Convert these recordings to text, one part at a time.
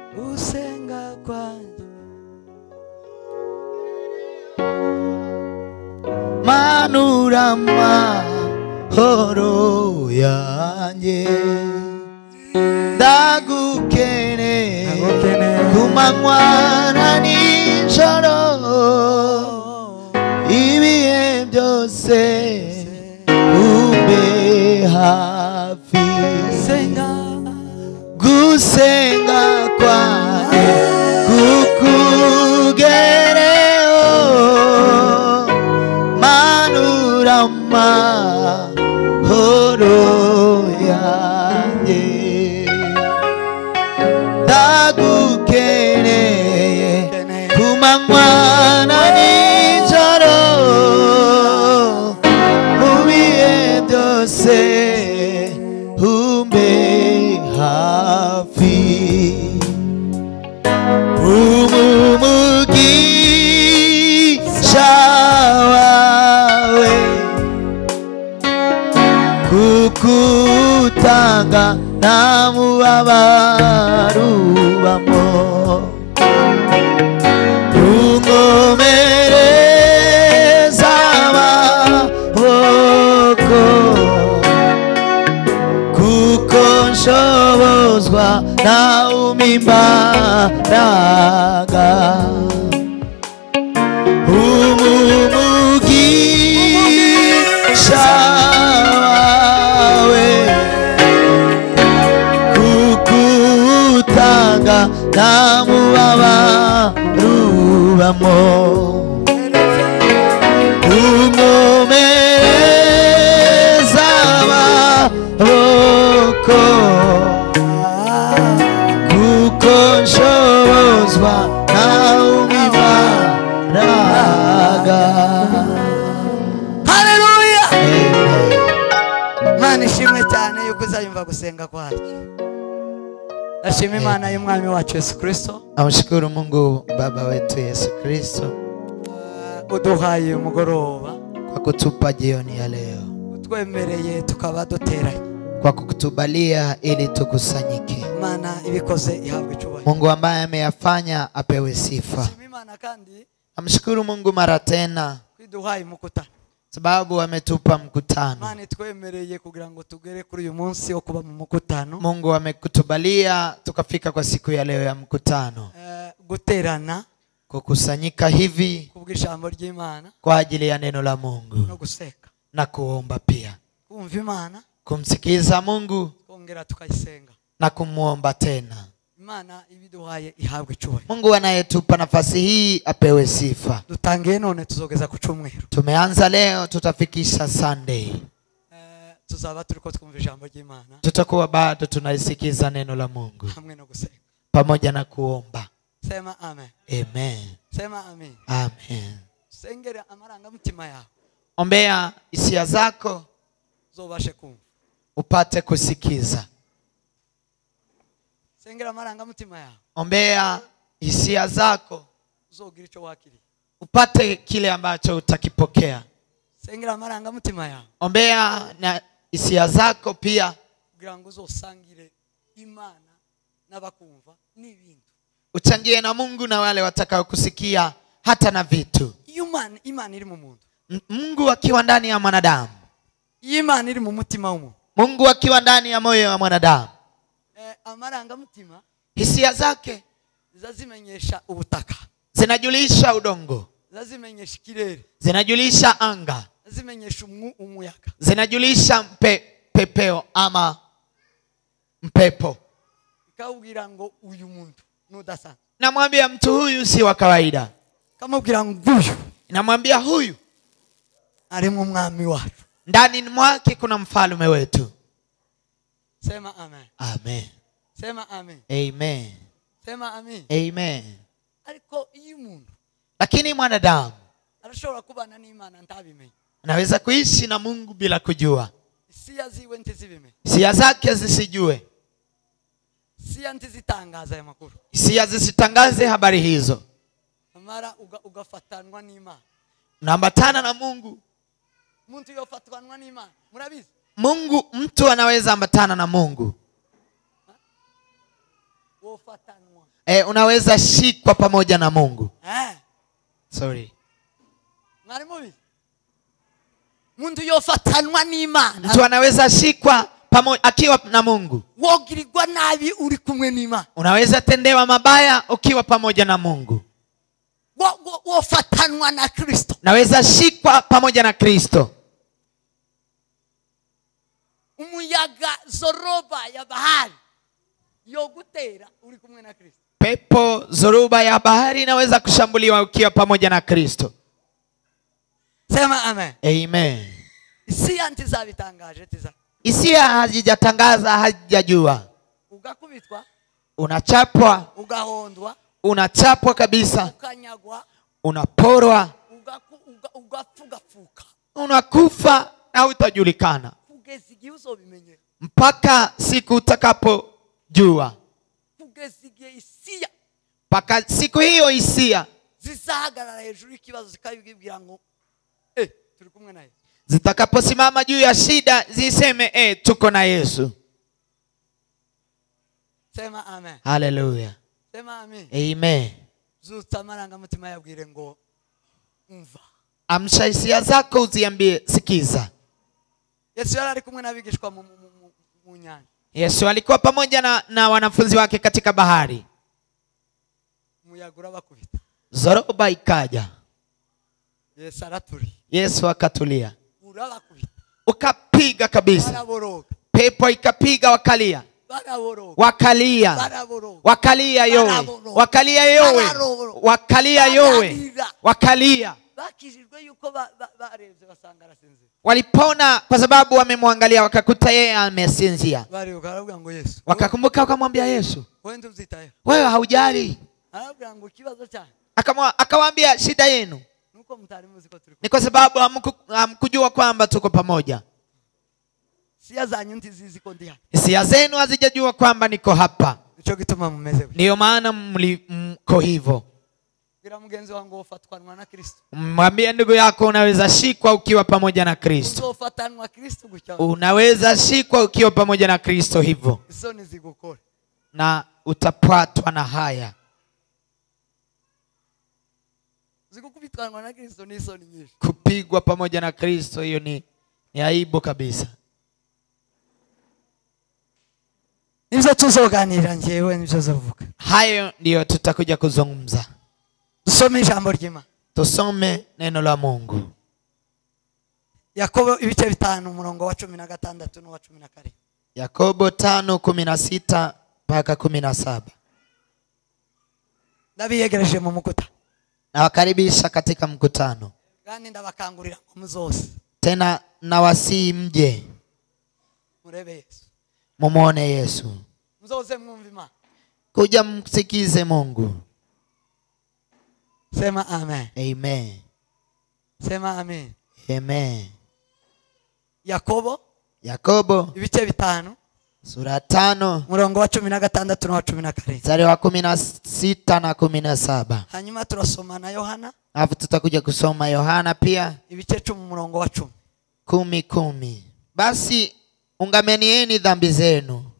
gusenga kwanjye manura amahoro yanjye ndagukeneye ku manywa na nijoro ibihe byose ube hafi gusenga kwanjye kukugereho manura amahoro yanjye ndagukeneye ku manywa na nijoro mu bihe byose umbe hafi umugisha wawe kukutanga nta mubabaro ubamo unkomereza amaboko kuko nshobozwa nawe umpa imbaraga umugisha wawe kukutanga nta mubabaro ubamo unkomereza amaboko kuko nshobozwa nawe umpa imbaraga. Haleluya. Mana ishimwe cyane yuko uzayumva gusenga kwacu. Ashimwe Imana y'umwami wacu Yesu Kristo. Amshukuru Mungu Baba wetu Yesu Kristo Uduhaye umugoroba kwa kutupa jioni ya leo, utwemereye tukaba duteranye. kwa kukutubalia ili tukusanyike. Mana ibikoze ihabwe icyubahiro. Mungu ambaye ameyafanya apewe sifa. Ashimwe Imana kandi Amshukuru Mungu mara tena kwiduhaye mukutano, sababu ametupa mkutano. Mana twemereye kugira ngo tugere kuri uyu munsi wo kuba mu mukutano. Mungu amekutubalia tukafika kwa siku ya leo ya mkutano, guterana, kukusanyika hivi kubw'ijambo ry'Imana, kwa ajili ya neno la Mungu no guseka na kuomba pia, kumva Imana, kumsikiza Mungu kongera tukayisenga. na kumuomba tena. Imana ibiduhaye ihabwe icyubahiro. Mungu anayetupa nafasi hii apewe sifa. Dutangiye none tuzogeza ku cyumweru. Tumeanza leo, tutafikisha Sunday. Tuzaba turiko twumva ijambo ry'Imana, Tutakuwa bado tunalisikiza neno la Mungu hamwe no gusenga pamoja na kuomba. Sema amen. Amen. Sema amen. Amen. Sengera amarangamutima yawe, Ombea hisia zako zobashe kumva. upate kusikiza. Sengera amarangamutima yawe, Ombea hisia zako uzogira icyo wakiriye. upate kile ambacho utakipokea. Sengera amarangamutima yawe, Ombea na hisia zako pia kugira ngo uzosangire Imana n'abakumva n'ibintu. uchangie na Mungu na wale watakao kusikia hata na vitu. Imana iri mu muntu. Mungu akiwa ndani ya mwanadamu, Imana iri mu mutima w'umuntu. Mungu akiwa ndani ya moyo wa mwanadamu, Amarangamutima hisia zake zazimenyesha ubutaka, zinajulisha udongo, zazimenyesha ikirere, zinajulisha anga, zazimenyesha umuyaga, zinajulisha pepeo ama mpepo. ikawubwira ngo uyu muntu nudasanzwe. Namwambia mtu huyu si wa kawaida. Kamubwira ngo uyu, Namwambia huyu ari mu mwami wacu, ndani mwake kuna mfalme wetu. Sema amen. Amen. Sema amen. Amen. Sema amen. Amen. Ariko iyo umuntu Lakini mwanadamu arashobora kubana n'Imana ntabimenye, anaweza kuishi na Mungu bila kujua. Hisia ziwe ntizibimenye, Hisia zake zisijue, hisia ntizitangaza aya makuru, hisia zisitangaze habari hizo. amara ugafatanwa n'Imana. Unaambatana na Mungu. Muntu yofatwanwa n'Imana, murabizi? Mtu anaweza ambatana na Mungu. Wofatanwa Unaweza shikwa pamoja na Mungu. Sorry. Mwari mubi. Mundu yofatanwa n'Imana. Mtu anaweza shikwa pamoja akiwa na Mungu. Wogirirwa nabi uri kumwe n'Imana. Unaweza tendewa mabaya ukiwa pamoja na Mungu. Wofatanwa na Kristo. Naweza shikwa pamoja na Kristo. Umuyaga zoroba ya bahari yogutera uri kumwe na Kristo. Pepo zoruba ya bahari inaweza kushambuliwa ukiwa pamoja na Kristo. Sema amen. Amen. Isia ntizabitangaje tiza. Isia hajijatangaza, hajajua. Ugakubitwa, unachapwa, ugahondwa, unachapwa kabisa, ukanyagwa, unaporwa, ugafugafuka, unakufa na utajulikana kugeza igihe uzobimenye, mpaka siku utakapojua, kugeza igihe Isia, mpaka siku hiyo Isia zizahagarara hejuru y'ikibazo zikabibwira ngo turi kumwe naye, zitakaposimama juu ya shida ziseme tuko na Yesu. Sema amen. Hallelujah. Sema amen. Amen. Zuta marangamutima yabwire ngo umva. Amsha hisia zako uziambie sikiza. Yesu yari kumwe n'abigishwa mu nyanja. Yesu alikuwa pamoja na wanafunzi wake katika bahari. Umuyaga urabakubita. Zoruba ikaja. Yesu araturi. Yesu akatulia. Urabakubita. Ukapiga kabisa. Baraboroga. Pepo ikapiga wakalia. Baraboroga. Wakalia. Baraboroga. Wakalia yowe. Wakalia yowe. Wakalia yowe. Wakalia. Bakijijwe yuko barebye basanga arasinzira. Walipona kwa sababu wamemwangalia wakakuta yeye amesinzia. Baravuga ngo Yesu. Wakakumbuka wakamwambia Yesu, wewe ndio uzitaye. Wewe haujali. Aravuga ngo kibazo cyane. Akawaambia shida yenu nuko mtari muzi ko turi. Ni kwa sababu hamkujua kwamba tuko pamoja. Sia zanyu ntizizi ko ndi hapa. Sia zenu hazijajua kwamba niko hapa. Nicho gituma mumeze. Ndio maana mko hivyo. Bila mgenzi wangu ufatwanwa na Kristo. Mwambie ndugu yako unaweza shikwa ukiwa pamoja na Kristo. Ufatwanwa Kristo gutya. Unaweza shikwa ukiwa pamoja na Kristo hivyo. Isoni zigukora. Na utapatwa na haya. Zikukubitwanwa na Kristo ni isoni nyingi. Kupigwa pamoja na Kristo hiyo ni aibu kabisa. Nibyo tuzoganira njewe nibyo zovuga. Hayo ndio tutakuja kuzungumza. Tusome ijambo ry'Imana. Tusome neno la Mungu. Yakobo ibice 5 umurongo wa 16 no wa 17. Yakobo 5:16 mpaka 17. Ndabiyegereje mu mukutano. Nawakaribisha katika mkutano. Kandi ndabakangurira ko muzose. Tena nawasihi mje. Murebe Yesu. Mumuone Yesu. Mzoze mwumve Imana. Kuja msikize Mungu. Sema amen. Amen. Sema amen. Amen. Yakobo ibice 5 sura 5 umurongo wa 16 no wa 17. Mstari wa 16 na 17. Hanyuma turasoma na Yohana. Alafu tutakuja kusoma Yohana pia. Ibice 10 umurongo wa 10. 10:10. Basi ungamenieni dhambi zenu.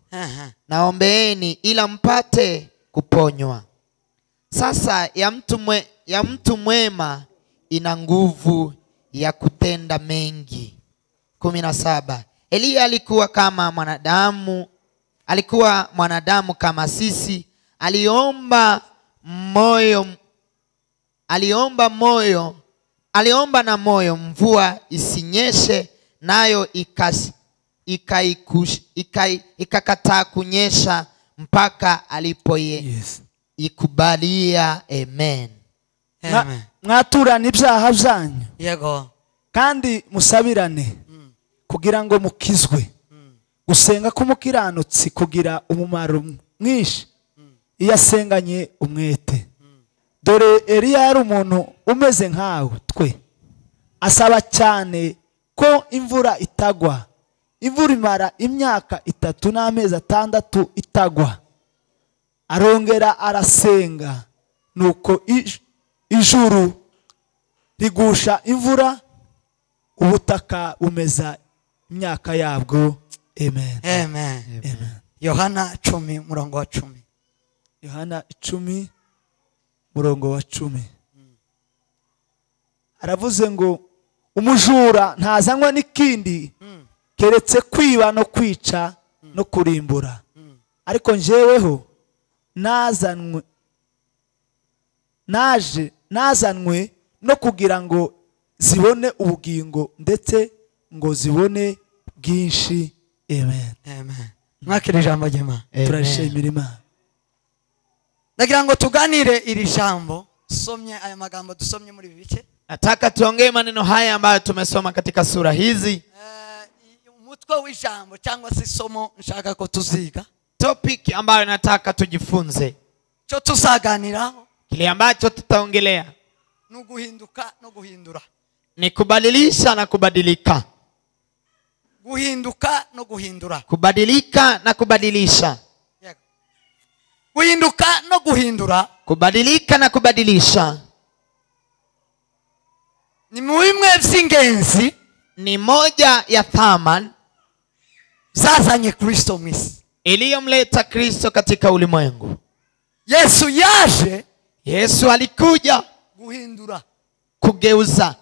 Naombeeni ila mpate kuponywa. Sasa ya mtu mwema ina nguvu ya kutenda mengi. 17. Elia alikuwa mwanadamu kama sisi. Aliomba na moyo mvua isinyeshe, nayo ikakataa kunyesha mpaka ikubalia. Amen. Mwaturana ibyaha byanyu. Yego. Kandi musabirane kugira ngo mukizwe. Gusenga k'umukiranutsi kugira umumaro mwinshi iyo asenganye umwete. Dore Eliya yari umuntu umeze nkawe twe. Asaba cyane ko imvura itagwa. Imvura imara imyaka 3 n'amezi 6 itagwa. Arongera arasenga, nuko ijuru rigusha imvura, ubutaka bumeza imyaka yabwo. Amen. Amen. Yohana 10 umurongo wa 10. Yohana 10:10. Aravuze ngo umujura ntazanywa n'ikindi keretse kwiba no kwica no kurimbura, ariko njyeweho nazanwe no kugira ngo zibone ubugingo ndetse ngo zibone bwinshi. Amen. Amen. Mwakira ijambo ry'Imana. Turashimira Imana. Ndagira ngo tuganire iri jambo, dusomye aya magambo dusomye muri bice. Nataka tuongee maneno haya ambayo tumesoma katika sura hizi. Umutwe w'ijambo cyangwa se isomo nshaka ko tuziga. Topic ambayo nataka tujifunze. Cyo tuzaganiraho. Kile ambacho tutaongelea Ni guhinduka no guhindura. ni kubadilisha na kubadilika. Guhinduka no guhindura. Kubadilika na kubadilisha. Guhinduka no guhindura. Kubadilika na kubadilisha Ni muhimwe by'ingenzi ni moja ya thamani zazanye Kristo mwisi. iliyomleta Kristo katika ulimwengu. Yesu yaje Yesu alikuja guhindura. kugeuza.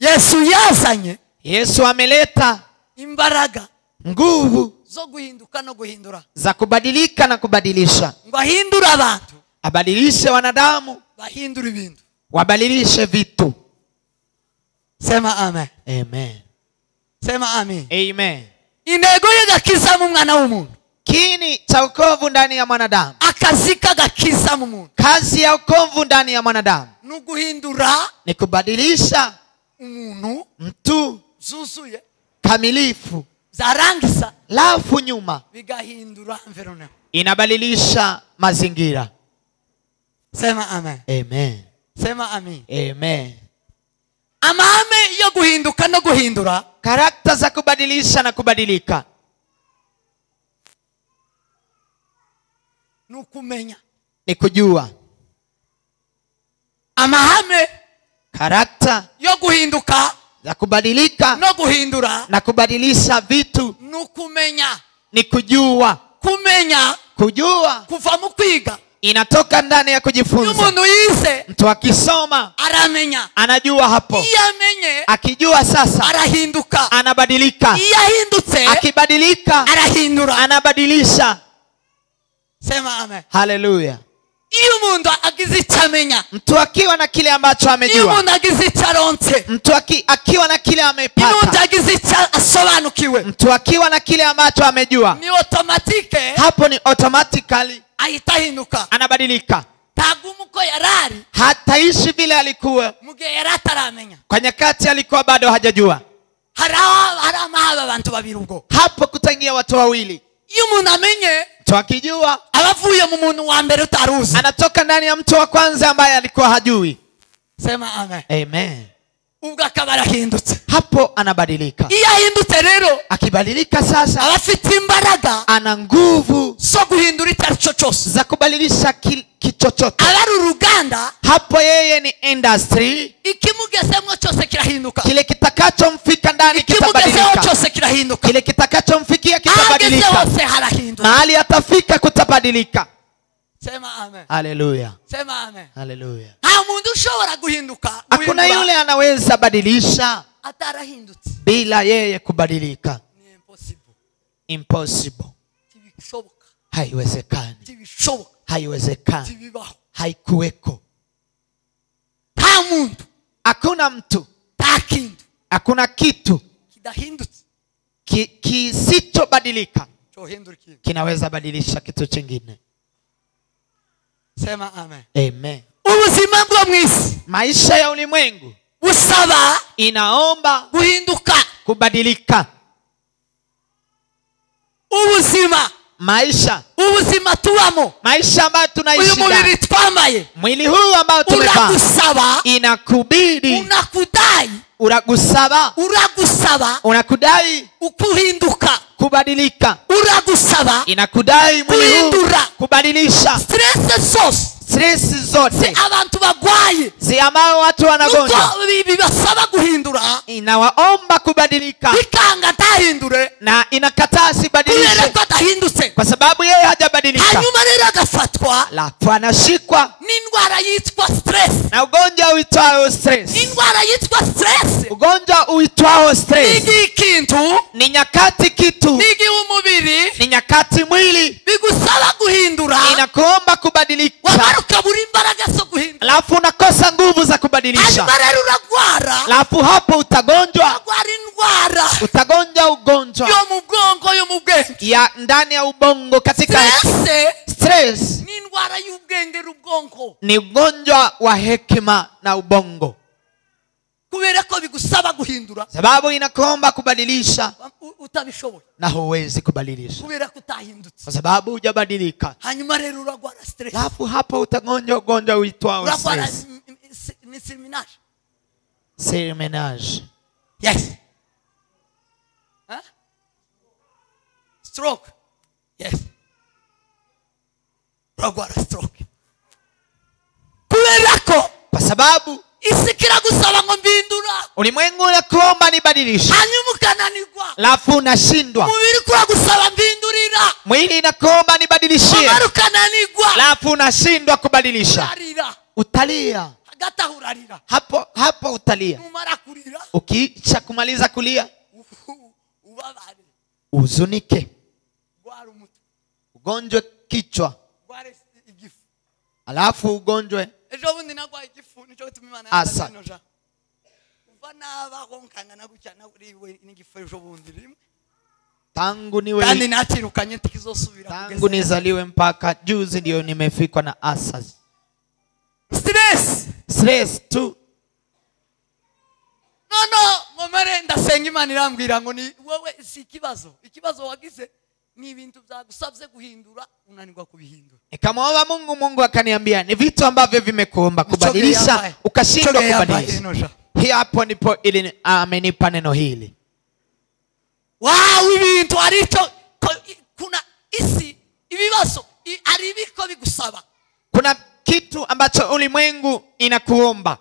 Yesu yazanye Yesu ameleta imbaraga nguvu zo guhinduka no guhindura. za kubadilika na kubadilisha. Ngo ahindure abantu Abadilishe wanadamu, bahindura ibintu. wabadilishe vitu. Sema amen. Amen. Sema amen. Amen. Intego y'agakiza mu mwana w'umuntu. Kiini cha wokovu ndani ya mwanadamu, Akazi k'agakiza mu muntu kazi ya wokovu ndani ya mwanadamu ni uguhindura ni kubadilisha umuntu mtu zuzuye kamilifu, zarangiza lafu nyuma bigahindura environment. inabadilisha mazingira. Sema amen. Amen. Sema amen. Amen. Amahame yo guhinduka no guhindura Karakta za kubadilisha na kubadilika ni ukumenya. ni kujua. Amahame Karakta yo guhinduka za kubadilika no guhindura na kubadilisha vitu ni ukumenya. ni kujua. Kumenya Kujua kuva mu kwiga. inatoka ndani ya kujifunza. Umuntu yize Mtu akisoma aramenya. anajua hapo. Iyo amenye Akijua sasa arahinduka. anabadilika. Iyo ahindutse Akibadilika arahindura. anabadilisha. Sema amen. Haleluya. Iyo umuntu agize icyo amenya, Mtu akiwa na kile ambacho iyo amejua, umuntu agize icyo aronse, mtu akiwa na kile iyo umuntu amepata, agize icyo asobanukiwe, mtu akiwa na kile ambacho amejua, ni automatike hapo ni automatically ahita ahinduka. anabadilika. Tagumu ko yarari Hataishi vile alikuwa mu gihe yari ataramenya. kwa nyakati alikuwa bado hajajua. Hari amahaba abantu babiri ubwo. Hapo kutangia watu wawili. Iyo umuntu amenye, Mtu akijua abavuye mu muntu wa mbere utaruzi. anatoka ndani ya mtu wa kwanza ambaye alikuwa hajui. Sema amen. Amen. Ubwo akaba arahindutse. Hapo anabadilika. Iyo ahindutse rero Akibadilika sasa aba afite imbaraga ana nguvu zo guhindura icyo ari cyo cyose. za kubadilisha kichochote. Aba ari uruganda, Hapo yeye ni industry. ikimugezemo cyose kirahinduka. Kile kitakachomfika ndani Ikimugezeho kitabadilika. cyose kirahinduka. Kile kitakachomfikia Ahageze kitabadilika. hose harahinduka. Mahali atafika kutabadilika. Sema amen. Haleluya. Sema amen. Haleluya. Nta muntu ushobora guhinduka, Hakuna yule anaweza badilisha atarahindutse. bila yeye kubadilika. Ni impossible. Impossible. Tibishoboka. Haiwezekani. Tibishoboka. Haiwezekani. Tibibaho. Haikuweko. Nta muntu, Hakuna mtu, nta kintu hakuna kitu kidahindutse kisichobadilika cyohindura ikintu. kinaweza badilisha kitu chingine. Sema amen. Amen. Ubuzima bwo mu isi Maisha ya ulimwengu busaba inaomba guhinduka. kubadilika. Ubuzima tubamo, maisha ambayo uyu tunaishi mubiri ndani, twambaye, mwili huu ambao tumevaa, uragusaba, inakubidi, unakudai ukuhinduka, kubadilika, uragusaba inakudai mwili huu kuhindura. kubadilisha. Stress zote abantu bagwaye zi ambao watu wanagonjwa bibasaba guhindura, inawaomba kubadilika bikanga ntahindure na inakataa kubera sibadilishe ko adahindutse. kwa sababu yeye hajabadilika. Hanyuma rero agafatwa Alafu anashikwa n'indwara yitwa stress. na ugonjwa uitwao stress. Indwara yitwa stress Ugonjwa uitwao stress ni ikintu, ni nyakati kitu, ni umubiri ni nyakati mwili bigusaba guhindura, inakuomba kubadilisha, wamara ukabura imbaraga zo guhindura. alafu unakosa nguvu za kubadilisha. Hanyuma rero uragwara, Alafu hapo utagonjwa indwara ugonjwa yo mu bwongo, yo mu bwenge. ya ndani ya ubongo. Katika stress ni indwara y'ubwenge n'ubwonko, ni ugonjwa wa hekima na ubongo, kubera ko bigusaba guhindura, sababu inakuomba kubadilisha utabishoboye na huwezi kubadilisha kubera ko utahindutse. kwa sababu hujabadilika. Hanyuma rero uragwara stress, Alafu hapo utagonjwa ugonjwa uitwao uragwara stress. ni seminage. Surmenage. Yes. Huh? Stroke. Yes. Uragwara stroke kubera ko Kwa sababu isi kiragusaba ngo mbindura, ulimwengu unakuomba nibadilishe, hanyuma ukananirwa. alafu unashindwa. Umubiri kuragusaba mbindurira, Mwili inakuomba nibadilishie, wamara ukananirwa. alafu unashindwa kubadilisha. Urarira, Utalia hagati aho urarira. hapo utalia. Numara kurira Ukiisha kumaliza kulia ubabare, uzunike, gwara umutwe, ugonjwe kichwa, gware igifu. alafu ugonjwe Ejo bundi nagwaye igifu, nico gituma Imana Asa. yanjanoja uva nabaho nkangana gutya naburiwe n'igifu ejo bundi rimwe, tangu kandi niwe natirukanye ntikizosubira tangu kugeza. nizaliwe mpaka juzi ndio nimefikwa na asas. Stress tu. no ngomere ndasenga Imana irambwira ngo ni wowe si ikibazo wagize ni ibintu byagusabye guhindura, unanirwa kubihindura. Nikamwomba Mungu akaniambia ni vitu ambavyo vimekuomba kubadilisha ukashindwa kubadilisha. Hii hapo ndipo ili amenipa neno hili. Ibintu aricho kuna isi ibibazo ari biko bigusaba. Kuna kitu ambacho ulimwengu inakuomba.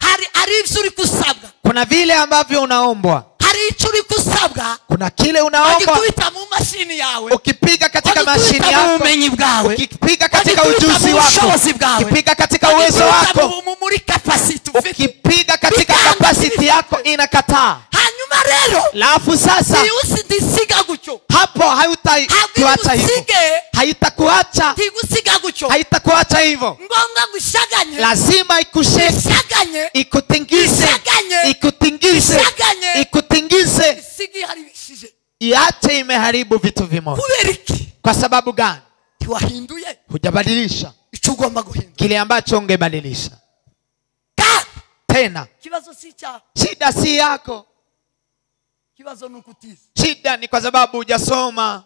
Hari ibyo uri kusabwa. Kuna vile ambavyo unaombwa. Hari icyo uri kusabwa. Kuna kile unaomba. Ukipita mu mashini yawe. Ukipiga katika mashini yako. Umenyi bwawe. Ukipiga katika ujuzi wako. Ukipiga katika uwezo wako. Muri capacity. Ukipiga katika capacity yako inakataa. Hanyuma rero. Alafu sasa. Usindisiga gucyo. Hapo hautakuacha hivyo. Haitakuacha. Tigusiga gucyo. Haitakuacha hivyo. Ngombwa gushaganye. Lazima ikushaganye. Ikutingize. Ikutingize. Ikutingize. Sigiharibishije. Iache imeharibu vitu vimoja. Kuberiki. Kwa sababu gani? Tiwahinduye. Hujabadilisha. Ichugomba guhindura. Kile ambacho ungebadilisha. Tena. Kibazo si cha. Shida si yako. Kibazo nukutiza. Shida ni kwa sababu hujasoma.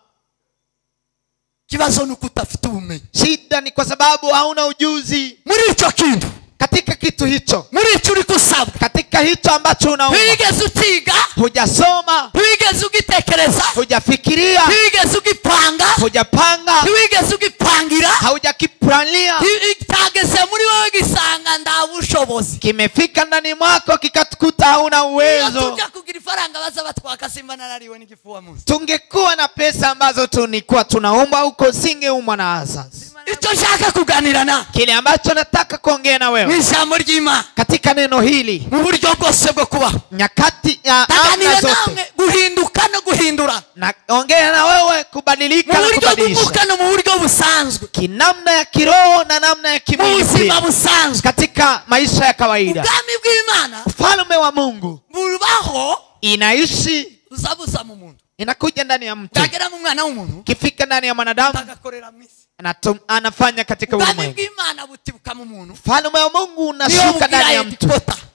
Kibazo nukutafuta ubumenyi. Shida ni kwa sababu hauna ujuzi. Muri ico kintu. Katika kitu hicho. Muri ico uri kusabwa. Katika hicho ambacho unaomba. Wigeze utiga. Hujasoma. Wigeze ugitekereza. Hujafikiria. Wigeze ugipanga. Hujapanga. Wigeze ugipangira. Haujakipania. Itageze muri wewe gisanga ndabushobozi. Kimefika ndani mwako kikatukuta hauna uwezo. Tujya kugira ifaranga baza batwaka simba narariwe n'igifua munsi. Tungekuwa na pesa ambazo tunikuwa tunaomba huko singeumwa na asasi. Icyo nshaka kuganira na. Kile ambacho nataka kuongea na wewe. N'ijambo ry'Imana. Katika neno hili. Mu buryo bwose bwo kubaho. Nyakati ya amna zote. Guhinduka no guhindura. Naongea na wewe kubadilika na kubadilisha. Mu buryo bw'umwuka no mu buryo busanzwe. Kinamna ya kiroho na namna ya kimwili. Ubuzima busanzwe. Katika maisha ya kawaida. Ubwami bw'Imana. Ufalme wa Mungu. Bubaho. Inaishi. Uzabuza mu muntu. Inakuja ndani ya mtu. Kagera mu mwana w'umuntu. Kifika ndani ya mwanadamu. Agakorera mwisi. Anafanya katika ulimwengu. Ubwami bw'Imana butibuka mu muntu. Ufalme wa Mungu unashuka ndani ya mtu.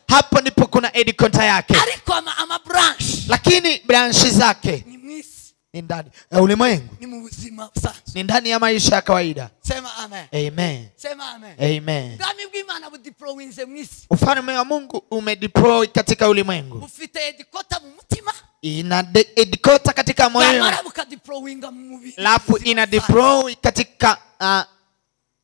Hapo ndipo kuna edikota yake. Ariko ama branch. Lakini branch zake ni mwisi. Ni ndani ya ulimwengu. Ni mu buzima busanzwe. Ni ndani ya maisha ya kawaida. Sema amen. Amen. Sema amen. Amen. Ubwami bw'Imana budeployinze mwisi. Ufalme wa Mungu umedeploy katika ulimwengu. Ufite edikota mu mutima. Ina edikota katika moyo. Mara bukadeployinga mu mubiri. Alafu ina deploy katika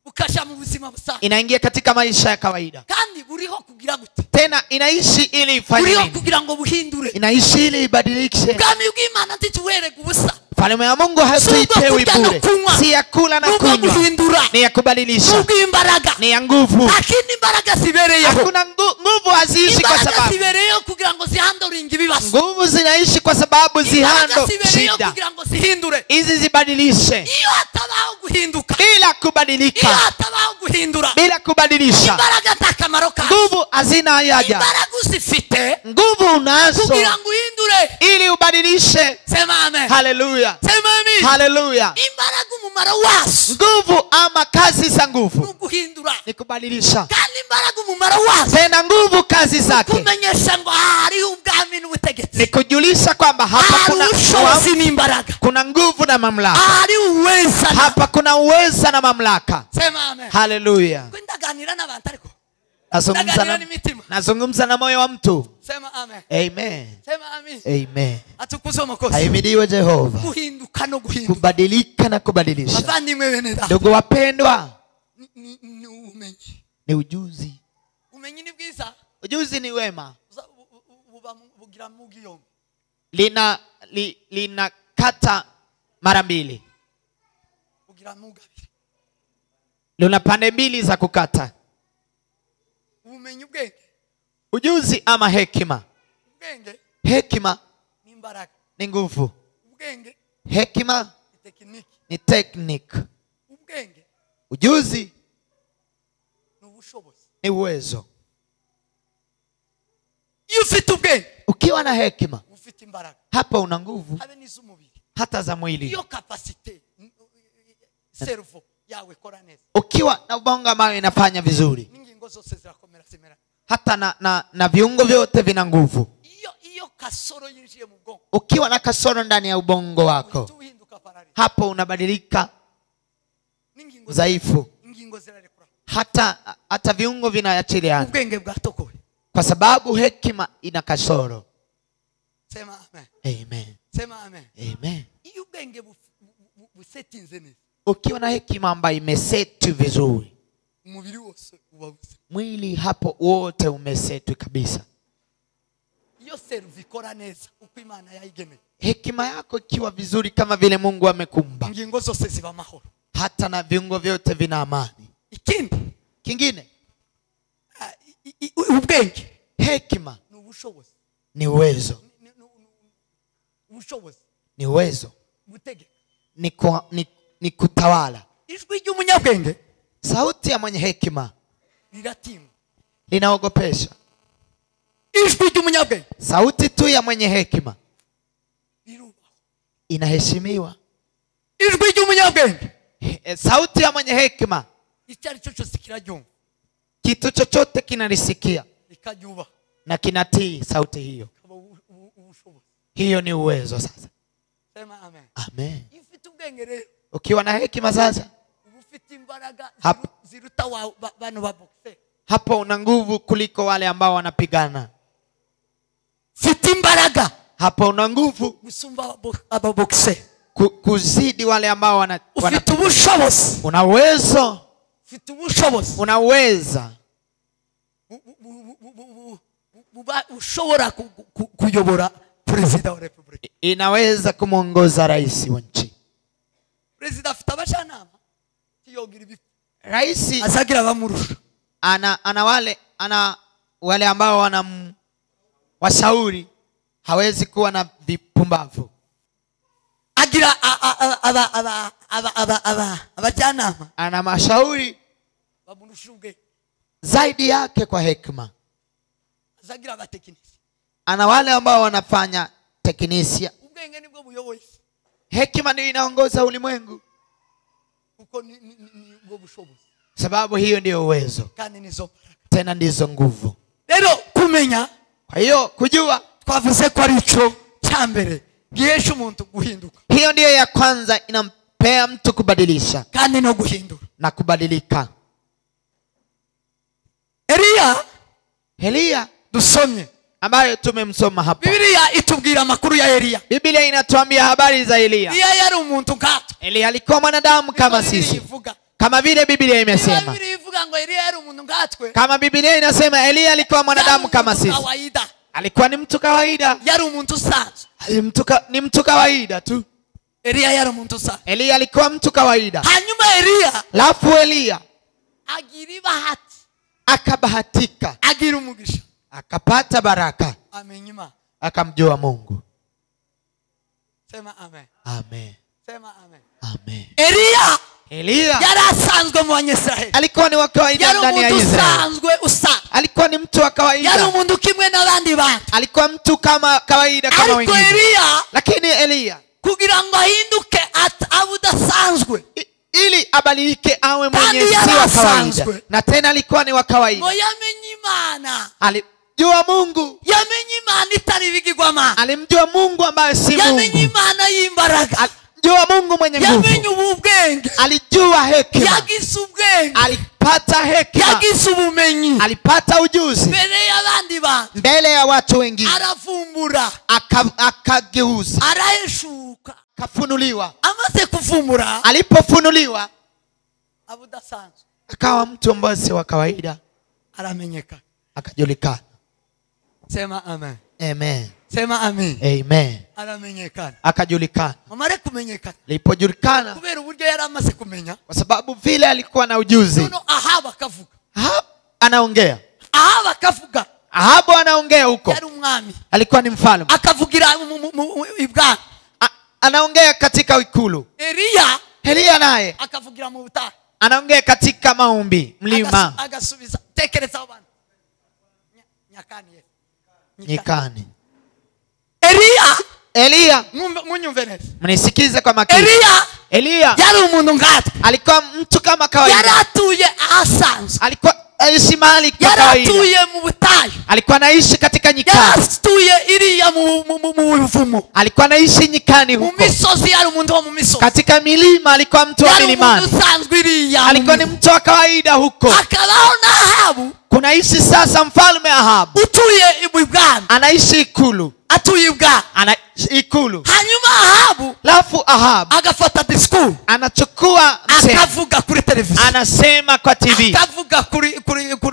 ukasha mu buzima busanzwe inaingia katika maisha ya kawaida, kandi buriho kugira gute tena inaishi ili ifanye buriho nini? kugira ngo buhindure Inaishi ili ibadilishe. ubwami bw'Imana ntituwereke ubusa Falme ya Mungu hatuipewi bure, si ya kula na nubwo kunywa, guhindura ni ya kubadilisha, n'ubw'imbaraga ni ya nguvu. lakini imbaraga zibereyeho Hakuna nguvu haziishi kwa imbaraga sababu, zibereyeho kugira ngo zihandoringe ibibazo nguvu zinaishi kwa sababu imbaraga zihando zibereyeho shida kugira ngo zihindure hizi zibadilishe. iyo hatabaho guhinduka Bila iyo kubadilika, hatabaho guhindura bila kubadilisha, imbaraga nta kamaro kazo nguvu hazina haja. imbaraga uzifite Nguvu unazo kugira ngo uhindure ili ubadilishe. sema amen Haleluya, sema amen haleluya. imbaraga umumaro wazo Nguvu ama kazi za nguvu nuguhindura ni kubadilisha, kandi imbaraga umumaro wazo tena nguvu kazi zake kumenyesha ngo hariho ubwami n'ubutegetsi ni kujulisha kwamba hapa hari kuna ubushobozi n'imbaraga kuna nguvu na mamlaka, hari uweza hapa kuna uweza na mamlaka. sema amen Haleluya. kwindaganira n'abantu ariko Nazungumza ndaganira na, n'imitima nazungumza na moyo wa mtu. sema amen Amen, sema amen amen. atukuze umukozi Ahimidiwe Jehova. guhinduka no guhinduka Kubadilika na kubadilisha. bavandimwe bene data Ndugu wapendwa, ni ubumenyi ni ujuzi. ubumenyi ni bwiza Ujuzi ni wema, bugira mu bwiyombi linakata mara mbili, bugira mu gabiri lina pande mbili za kukata. ubumenyi ubwenge Ujuzi ama hekima. ubwenge Hekima ni imbaraga ni nguvu, ubwenge hekima ni tekiniki ni technique, ubwenge ujuzi ni ubushobozi ni uwezo. iyo ufite ubwenge Ukiwa na hekima, ufite imbaraga hapa una nguvu habe n'iz'umubiri hata za mwili. iyo kapasite servo yawe kora neza Ukiwa na ubongo ambayo inafanya vizuri, n'ingingo zose zirakomera zimera hata na viungo vyote vina nguvu. iyo kasoro yinjiye mu bwonko Ukiwa na kasoro ndani ya ubongo wako, uhinduka parari hapo unabadilika n'ingingo dhaifu, ingingo zirarekura hata viungo vinaachiliana, ubwenge bwatokowe kwa sababu hekima ina kasoro. sema amen Amen, sema amen amen. iyo ubwenge busetinze neza Ukiwa na hekima ambayo imeseti vizuri, umubiri wose uba busa mwili hapo wote umeseti kabisa. iyo servo ikora neza uko Imana yayigeneye Hekima yako ikiwa vizuri kama vile Mungu amekumba, ingingo zose ziba amahoro hata na viungo vyote vina amani. ikindi Kingine, ubwenge hekima ni ubushobozi ni uwezo, ubushobozi ni uwezo, gutegeka ni kutawala. ijwi ry'umunyabwenge Sauti ya mwenye hekima liratimwa linaogopesha. ijwi ry'umunyabwenge Sauti tu ya mwenye hekima rirubahwa inaheshimiwa. ijwi ry'umunyabwenge Sauti ya mwenye hekima, icyo ari cyo cyose kiraryumva kitu chochote kinalisikia ikaryubaha na kinatii sauti hiyo. ubushobozi Hiyo ni uwezo sasa. sema amen Amen. iyo ufite ubwenge rero Ukiwa na hekima sasa, uba ufite imbaraga Hapo. ziruta bano ba boxe hapo una nguvu kuliko wale ambao wanapigana. ufite imbaraga Hapo una nguvu gusumba aba boxe kuzidi wale ambao ufite ubushobozi una uwezo, ufite ubushobozi unaweza ushobora kuyobora perezida wa repubulika inaweza kumwongoza rais wa nchi. perezida afite abajyanama tiyogira ibifu Rais azagira abamurusha ana wale ambao washauri, hawezi kuwa na vipumbavu. agira abajyanama Ana mashauri bamurusha ubwenge zaidi yake kwa hekima. azagira abatekinisi Ana wale ambao wanafanya teknisia. ubwenge nibwo buyoboye isi Hekima ndio inaongoza ulimwengu, kuko ni bwo bushobozi sababu hiyo ndio uwezo, kandi nizo tena ndizo nguvu. rero kumenya, Kwa hiyo kujua, twavuze ko ari ico cyambere gihesha umuntu guhinduka hiyo ndiyo ya kwanza, inampea mtu kubadilisha kandi no guhindura. na kubadilika. Elia dusomye ambayo tumemsoma hapa, Biblia itubwira amakuru ya Elia. Biblia inatuambia habari za Elia. Elia yari umuntu ngato. Elia alikuwa mwanadamu kama sisi. Ivuga kama vile Biblia imesema. Biblia ivuga ngo Eliya yari umuntu ngatwe, Kama Biblia inasema Eliya alikuwa mwanadamu kama sisi. Kawaida. Alikuwa ni mtu kawaida. Yari umuntu usanzwe. Ni mtu kawaida tu. Eliya yari umuntu usanzwe. Eliya alikuwa mtu kawaida. Hanyuma Eliya, Alafu Eliya agira bahati, akabahatika, agira umugisha, akapata baraka, amenyima, akamjua Mungu. Sema amen. Amen. Sema amen. Amen. Eliya yari asanzwe mu Banyisraeli. alikuwa ni wa kawaida ndani ya Israeli. Asanzwe usa. Alikuwa ni mtu wa kawaida. Yari umuntu kimwe n'abandi bantu. Alikuwa mtu kama kawaida kama wengine. Eliya, lakini Eliya kugira ngo ahinduke abudasanzwe, ili abadilike awe mwenye si wa kawaida, na tena alikuwa ni wa kawaida. Ngo yamenye Imana. Alijua Mungu. Yamenye Imana itari bigirwamana. Alimjua Mungu ambaye si Mungu. Yamenye Imana y'imbaraga. Alijua Mungu mwenye nguvu. Yamenye ubwenge. Alijua hekima. Yagize ubwenge. Alipata hekima. Yagize ubumenyi. Alipata ujuzi. Mbele y'abandi bantu. Mbele ya watu wengine. Arafumbura. Akageuza. Arahishuka. Akafunuliwa. Amaze kufumbura. Alipofunuliwa. Abudasanzwe. Akawa mtu ambaye si wa kawaida. Aramenyeka. Akajulikana. Sema amen. Amen. Sema amen. Amen. Aramenyekana. Akajulikana. Mamare kumenyekana. Lipojulikana. Kubera uburyo yari amaze kumenya. Kwa sababu vile alikuwa na ujuzi. Nono Ahabu akavuga. Ahabu anaongea. Ahabu akavuga. Ahabu anaongea huko. Yari umwami. Alikuwa ni mfalme. Akavugira ibwami. Anaongea katika ikulu. Eliya naye akavugira mu butayu. Anaongea katika maombi mlima. Agasubiza tekereza abantu. Nyikani. Eliya munyumve neza. Mnisikize kwa makini. Eliya yari umuntu ngati. Alikuwa mtu kama kawaida. Yari atuye asanzwe. Alikuwa aishi mahali kwa kawaida. Yari atuye mu butayu. Alikuwa anaishi katika nyikani. Yari atuye iriya mu buvumo. Alikuwa anaishi nyikani huko. Mu misozi yari umuntu wa mu misozi. Katika milima alikuwa mtu wa milimani. Yari umuntu usanzwe iriya. Alikuwa ni mtu wa kawaida huko. Akabaho na Ahabu. Kunaishi sasa mfalme Ahabu. Utuye ibwami. Anaishi ikulu. Atuye ibwami. Ikulu. Hanyuma Ahabu. Lafu Ahabu agafata discours. Anachukua akavuga kuri television. Anasema kwa TV. Akavuga kuri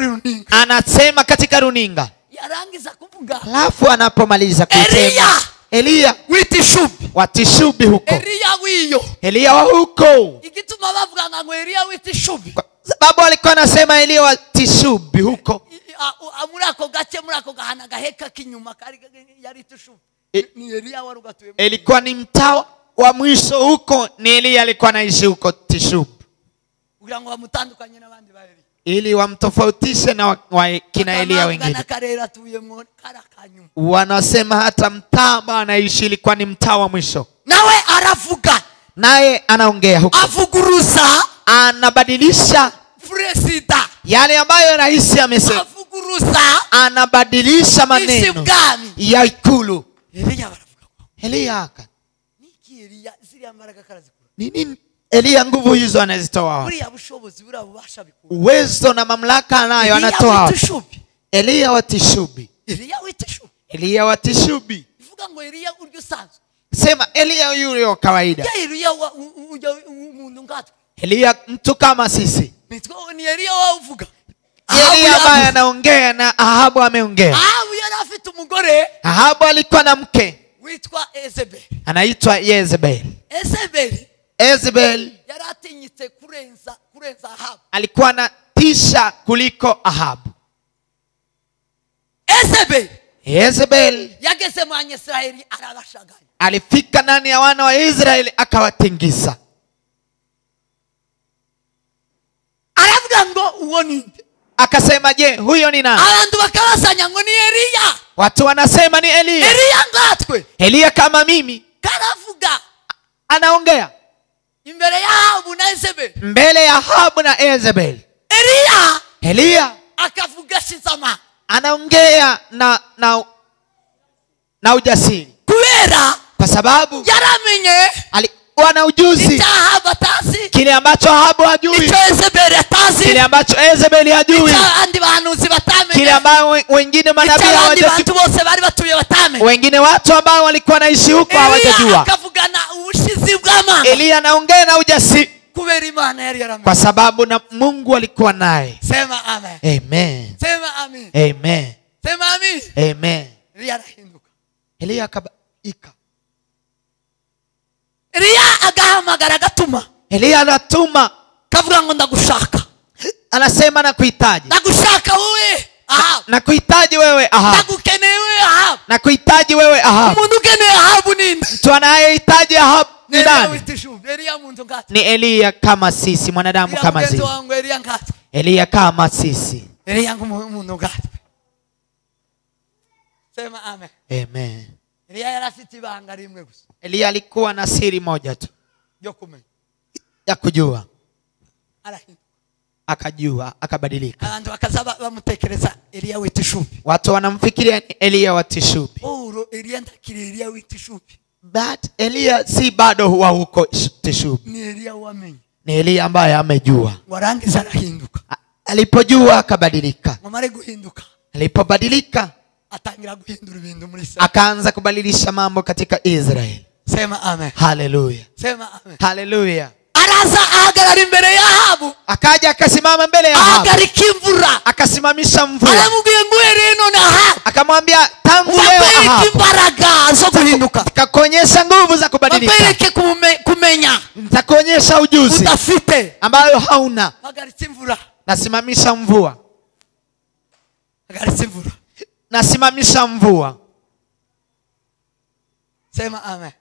runinga. Anasema katika runinga. Yarangiza kuvuga. Lafu anapomaliza kusema. Eliya witishubi. Watishubi huko. Eliya wa huko. Igituma bavuga ngo Eliya witishubi. Sababu alikuwa anasema Eliya watishubi huko. Murako gace murako gahana gaheka kinyuma kari yari tishubi. Ni Eliya warugatuye. Ilikuwa ni mtaa wa mwisho huko, ni Eliya alikuwa anaishi huko Tishubi. Kugira ngo bamutandukanye n'abandi ba Eliya. Ili wamtofautishe na kina Eliya wengine. Wanasema hata mtaa anaishi ilikuwa ni mtaa wa mwisho. Nawe aravuga. Naye anaongea huko. Avuguruza. Anabadilisha presida. Yale ambayo rais amesema. Avuguruza. Anabadilisha maneno ya ikulu. Eliya nini? Eliya nguvu hizo anazitoa. Uwezo na mamlaka anayo anatoa. Eliya wa Tishubi. Eliya wa Tishubi. Sema Eliya yule wa kawaida. Eliya mtu kama sisi. Eliya ambaye anaongea na Ahabu ameongea. Ahabu alikuwa na mke. Anaitwa Yezebeli. Yezebeli alikuwa na tisha kuliko Ahabu. Yezebeli alifika ndani ya wana wa Israeli akawatingisa. Akasema, je, huyo ni nani? Watu wanasema ni Eliya. Eliya kama mimi. Anaongea mbele ya Ahabu na Yezebeli. Eliya anaongea na ujasiri. Kwa sababu wana ujuzi. Kile ambacho Ahabu hajui. Kile ambacho Yezebeli hajui. Kile ambacho wengine manabii hawajui. Wengine watu ambao walikuwa naishi huko hawajajua. Eliya anaongea na ujasiri. kubera imana yari kwa yaramwitayeho. sababu na Mungu alikuwa naye. Sema amen. Amen. Sema amen. Amen. Sema amen. Amen. Eliya arahinduka. Eliya akabaika. Eliya agahamagara agatuma. Eliya anatuma, Kavuga ngo ndagushaka. anasema nakuhitaji. Ndagushaka wewe Ahabu. Nakuhitaji wewe Ahabu. Ndagukeneye wewe Ahabu. Nakuhitaji wewe Ahabu. Umuntu ukeneye Ahabu nini? Mtu anayehitaji Ahabu ni Eliya nani? witishubi. Eliya muntu ngati. Ni Eliya kama sisi, mwanadamu kama Mwenzi sisi. wangu Eliya ngati. Eliya kama sisi. Eliya muntu ngati. Sema amen. Amen. Eliya yarafite ibanga rimwe gusa Eliya alikuwa na siri moja tu ryo kumenya. ya kujua, Arahinduka. akajua, akabadilika. Abantu bakazaba bamutekereza Eliya witishubi. Watu wanamfikiria ni Eliya wa Tishubi, Oro Eliya ndakiri Eliya witishubi. but Eliya si bado huwa huko Tishubi. Ni Eliya wamenye. Ni Eliya ambaye amejua. Warangiza arahinduka. Alipojua akabadilika. Mumare guhinduka. Alipobadilika Atangira guhindura ibintu muri Israeli. akaanza kubadilisha mambo katika Israeli. Sema amen. Haleluya. Sema amen. Haleluya. Araza ahagarara imbere ya Ahabu. Akaja akasimama mbele ya Ahabu, Ahagarika imvura. akasimamisha mvua, Aramubwiye ngo rero na Ahabu. akamwambia tangu leo Mbabereke Ahabu imbaraga zo guhinduka. nitakuonyesha nguvu za kubadilika, Mbabereke kumenya nitakuonyesha ujuzi udafite ambayo hauna. hagaritse imvura. Nasimamisha mvua, Hagaritse imvura. nasimamisha mvua. Sema amen.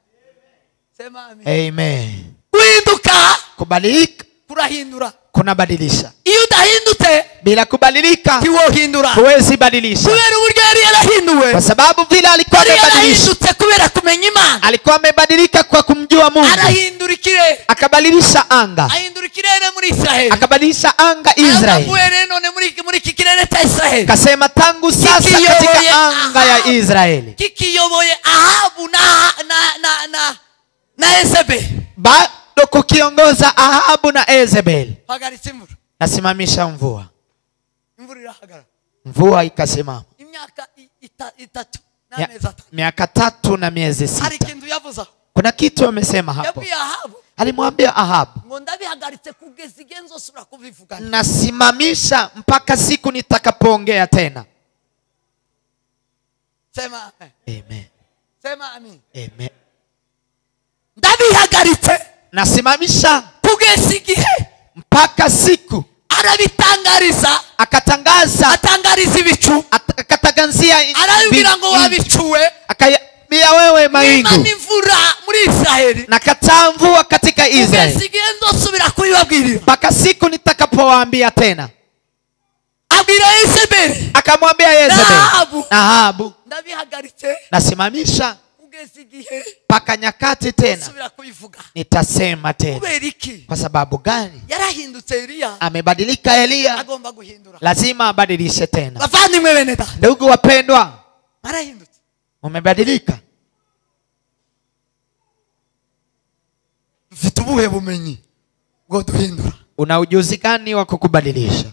Sema amen. Amen. Guhinduka Kubadilika kurahindura. kunabadilisha. Iyo udahindutse Bila kubadilika ntiwohindura. huwezi badilisha, Kubera uburyo yari yarahinduwe. kwa sababu vile alikuwa Yari amebadilisha, yarahindutse kubera kumenya Imana. alikuwa amebadilika kwa kumjua Mungu. Arahindura ikirere. Akabadilisha anga, Ahindura ikirere muri Israeli. akabadilisha anga Israeli. Aravuye rero none muri iki kirere cya Israeli. Kasema tangu sasa Kikiyoboye katika anga ya Ahabu. Israeli, Kikiyoboye Ahabu na Yezebeli. bado kukiongoza Ahabu na Yezebeli. Hagaritse imvura. Nasimamisha mvua, Imvura irahagarara. mvua ikasimama. Imyaka itatu Ya- n'amezi atatu. miaka 3 na miezi Hari 6. ikintu yavuze aho. Kuna kitu amesema hapo, Yabwiye Ahabu alimwambia Ahabu, ngo ndabihagaritse kugeza igihe nzosubira kubivuga. nasimamisha mpaka siku nitakapoongea tena. Sema amen. Amen. Sema amen. Amen. Ndabihagaritse Nasimamisha kugeza igihe mpaka siku, arabitangariza, akatangaza, atangariza ibicu, akatangazia arabibwira ngo wabicuwe akayambia wewe Imana mawingu, imvura muri Israeli nakataa mvua katika Israeli kugeza igihe nzosubira kubibabwirira. mpaka siku nitakapowaambia tena. Abwira Yezebeli, Akamwambia Yezebeli, Ahabu, Ahabu, ndabihagaritse nasimamisha kugeza igihe mpaka nyakati tena nzosubira kubivuga. nitasema tena. Kubera iki? Kwa sababu gani? Yarahindutse Eliya, Amebadilika Eliya, agomba guhindura. lazima abadilishe tena. Bavandimwe bene data, Ndugu wapendwa, barahindutse. umebadilika. Mfite ubuhe bumenyi bwo duhindura? Una ujuzi gani wa kukubadilisha?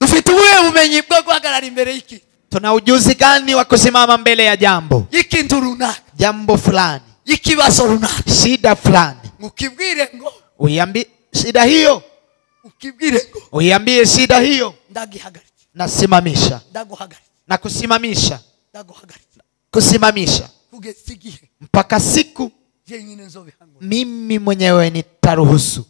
Dufite ubuhe bumenyi bwo guhagarara imbere y'iki? Tuna ujuzi gani wa kusimama mbele ya Y'ikintu runaka, jambo fulani, y'ikibazo runaka, shida fulani, ukibwire ngo uiambie shida hiyo, uiambie shida hiyo, ndagihagaritse, nasimamisha ndaguhagaritse, na kusimamisha, ndaguhagaritse kusimamisha kugeza igihe mpaka siku jenyine nzobihangura. mimi mwenyewe nitaruhusu.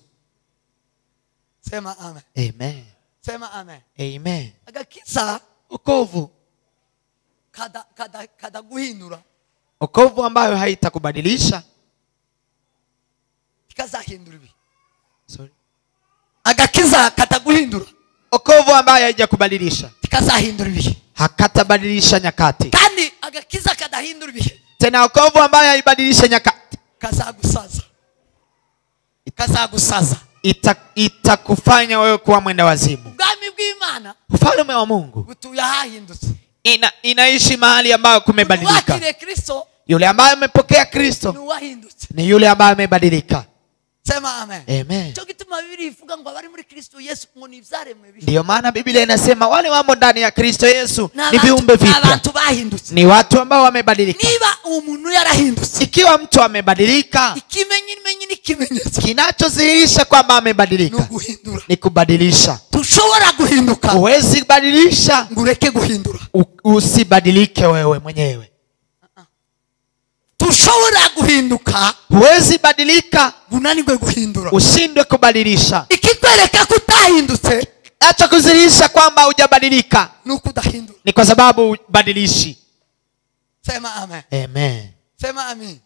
Sema amen. Amen. Sema amen. Amen. Agakiza Wokovu, kada guhindura, wokovu ambayo haitakubadilisha. ikazahindura ibi. Sorry. Agakiza kataguhindura, Wokovu ambayo haijakubadilisha ikazahindura ibi. hakatabadilisha nyakati. Kandi agakiza kadahindura ibi, Tena wokovu ambayo haibadilisha nyakati kazagusaza. Kazagusaza. itakufanya wewe kuwa mwenda wazimu. Ubwami bw'Imana Ufalme wa Mungu butuye ahahindutse. inaishi mahali ambayo kumebadilika. Wakire Kristo Yule ambaye amepokea Kristo ni wahindutse. ni yule ambaye amebadilika. Sema amen. Amen. Cyo gituma Biblia Biblia ivuga ngo abari muri Kristo Yesu ngo ni ibyaremwe bishya. Ndiyo maana Biblia inasema wale wamo ndani ya Kristo Yesu ni viumbe Ni vipya, abantu bahindutse. ni watu ambao wamebadilika. Niba umuntu yarahindutse, Ikiwa mtu amebadilika, ikimenyimenyi n'ikimenyetso kinachodhihirisha kwamba amebadilika n'uguhindura. ni kubadilisha. Tushobora guhinduka Huwezi badilisha ngo ureke guhindura. usibadilike wewe mwenyewe. Tushobora guhinduka, Huwezi badilika unanirwe guhindura. ushindwe kubadilisha. Ikikwereka ko utahindutse Acha kudhihirisha kwamba hujabadilika nuko udahindura. ni kwa sababu badilishi. Sema amen. Amen. Sema amen.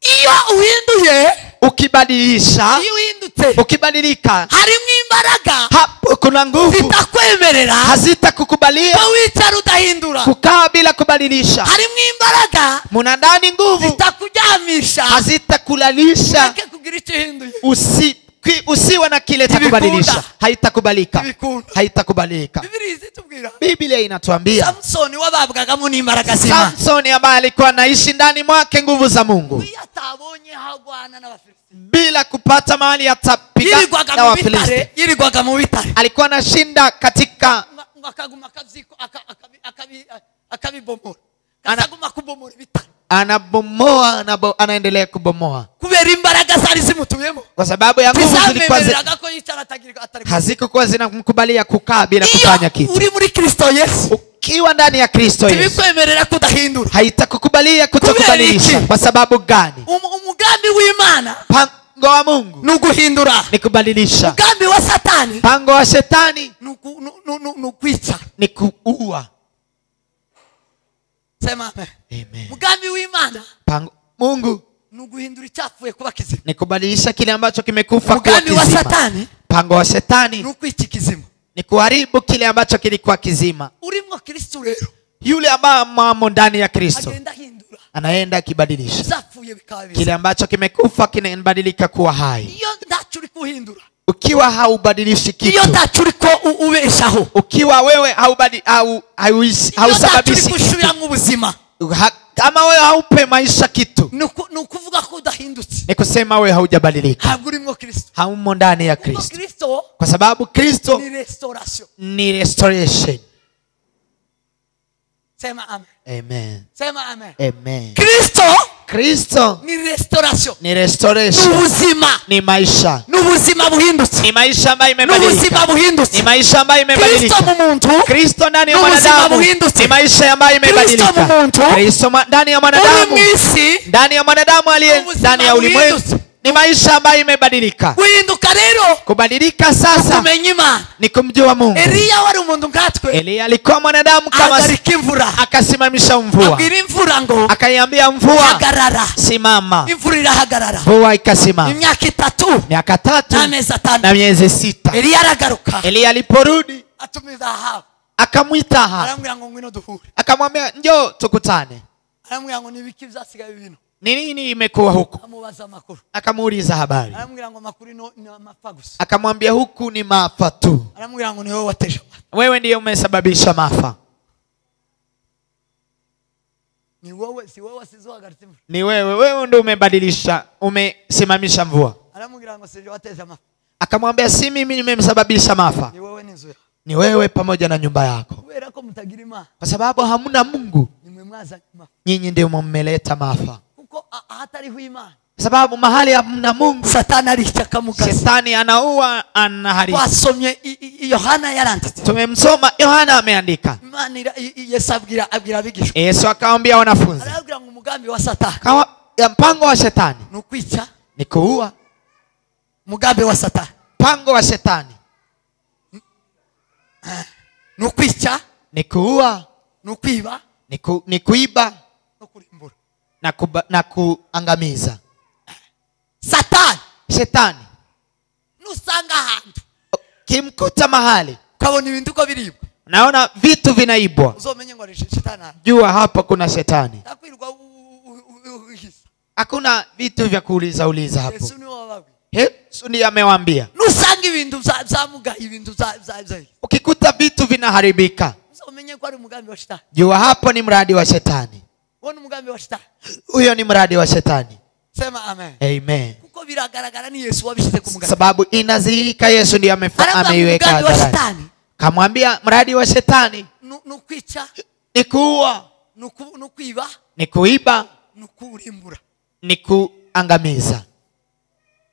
Iyo uhinduye, Ukibadilisha, iyo uhindutse, ukibadilika, harimo imbaraga hapo kuna nguvu zitakwemerera hazitakukubalia ko wicara udahindura. kukaa bila kubadilisha. Harimo imbaraga Muna ndani nguvu zitakuryamisha hazitakulalisha ureke kugira icyo uhinduye. usiwe na kile cha kubadilisha. Haitakubalika, Ibikunda. haitakubalika. Biblia izitubwira Biblia inatuambia Samsoni wababwagamo n'imbaraga z'Imana. Samsoni ambaye alikuwa anaishi ndani mwake nguvu za Mungu, Iyo atabonye hagwana n'Abafilisiti, bila kupata mahali atapigana yirirwaga na mu Wafilisti. bitare, yirirwaga mu bitare. Alikuwa anashinda katika Ngo akaguma akabyiko akabibomora. Akaguma kubomora ibitare. anabomoa, anaendelea kubomoa Kubera imbaraga zari zimutumyemo. kwa sababu ya nguvu zilikuwa Zizamemereraga ko yicara atari. hazikuwa zinamkubalia kukaa bila kufanya Iyo kitu. uri muri Kristo Yesu, Ukiwa ndani ya Kristo Yesu tibikwemerera kudahindura. haitakukubalia kutokubadilisha. Kubera iki? Kwa sababu gani? Umugambi w'Imana Mpango wa Mungu ni uguhindura. ni kubadilisha, Umugambi wa Satani mpango wa shetani ni ukwica. ni kuua. Sema amen. Amen. Umugambi w'Imana Mpango Mungu ni uguhindura icyafuye kuba kizima. ni kubadilisha kile ambacho kimekufa kuwa Umugambi wa kizima. Satani Mpango wa ni shetani ukwica ikizima. ni kuharibu kile ambacho kilikuwa kizima. Urimwo Kristo rero Yule ambaye mamo ndani ya Kristo agenda ahindura. anaenda akibadilisha Zapfuye bikaba kile bizima. ambacho kimekufa, kinabadilika kuwa hai. Iyo ndacu uri kuhindura, Ukiwa haubadilishi iyo kitu, ndacu uri ko ubeshaho, ukiwa wewe iyo ndacu uri hausababishi kitu, gushubiramwo ubuzima, kama wewe haupe maisha kitu, ni ukuvuga ko udahindutse. ni kusema wewe haujabadilika, Ntabwo urimwo Kristo. haumo ndani ya Kuko Kristo, Kristo kwa sababu Kristo ni restoration. ni restoration. Sema amen. Amen. Sema amen. Amen. Kristo ni restoration. ni restoration, Ubuzima. ni maisha, Ubuzima buhindutse. ni maisha ambayo Ubuzima imebadilika, buhindutse. ni maisha ambayo Kristo imebadilika. mu muntu. Kristo ndani ya N'ubuzima mwanadamu buhindutse. ni maisha ambayo imebadilika. Kristo mu muntu. Kristo ndani ya Uri mwanadamu, mu isi. ndani ya mwanadamu aliye N'ubuzima ndani ya ulimwengu buhindutse. ni maisha ambayo imebadilika. Guhinduka rero Kubadilika sasa kumenya Imana. ni kumjua Mungu. Eliya wari umuntu nkatwe, Eliya alikuwa mwanadamu kama ahagarika imvura, akasimamisha mvua, abwira imvura ngo akaiambia mvua hagarara. simama, Imvura irahagarara. mvua ikasimama. Imyaka 3 Miaka 3 n'amezi 5. na miezi 6. Eliya aragaruka, Eliya aliporudi atumiza Ahabu, akamwita Ahabu, aramubwira ngo ngwino duhure. akamwambia njoo tukutane. Aramubwira ngo nibiki byasigaye bino. Ni nini imekuwa huku? Amubaza amakuru. Akamuuliza habari, Aramubwira ngo amakuru ni amapfa gusa. akamwambia huku ni maafa tu, Aramubwira ngo ni wowe wateje amapfa. wewe ndiye umesababisha maafa, Ni wowe, si wowe wasizohagaritse imvura. ni wewe ndio umebadilisha, umesimamisha mvua. Aramubwira ngo sije wateje amapfa. Akamwambia si mimi nimemsababisha maafa, Ni wowe n'inzu yawe. ni wewe pamoja na nyumba yako, Kubera ko mutagira Imana, kwa sababu hamna Mungu, nimwe mwazanye amapfa. nyinyi ndio mmeleta maafa. Kuko ahatariho Imana, Kwa sababu mahali hamna Mungu, Satani arica kamugaza. Shetani anaua, anaharibu. Wasomye Yohana yaranditse. Tumemsoma Yohana ameandika. Imana Yesu abwira abigishwa. Yesu akawaambia wanafunzi, Arabwira ngo umugambi wa Satani ya mpango wa shetani ni ukwica. ni kuua. Umugambi wa Satani Mpango wa shetani ni ukwica, ni kuua, ni ukwiba, ni kuiba no kurimbura. na kuangamiza. Satani Shetani nusanga ahantu kimkuta mahali, ukabona ibintu uko biribwa, naona vitu vinaibwa, uzomenye ngo ari shetani. jua hapa kuna shetani. Takwirwa uhisa. Hakuna vitu vya kuuliza uliza hapo. Yesu ni wababi. Yesu ndiye amewaambia. Nusanga ibintu zamuga, ibintu za Ukikuta vitu vinaharibika, uzomenye ko ari umugambi wa Shetani. jua hapo ni mradi wa shetani. Wona umugambi wa Shetani. Huyo ni mradi wa shetani. Sema amen. Amen. Kuko biragaragara ni Yesu wabishyize ku mugaragaro. Sababu inadhihirika Yesu ndiye ameiweka hadharani. Kamwambia mradi wa shetani nukwica, ni kuua, nukwiba, ni kuiba, nukurimbura, ni kuangamiza.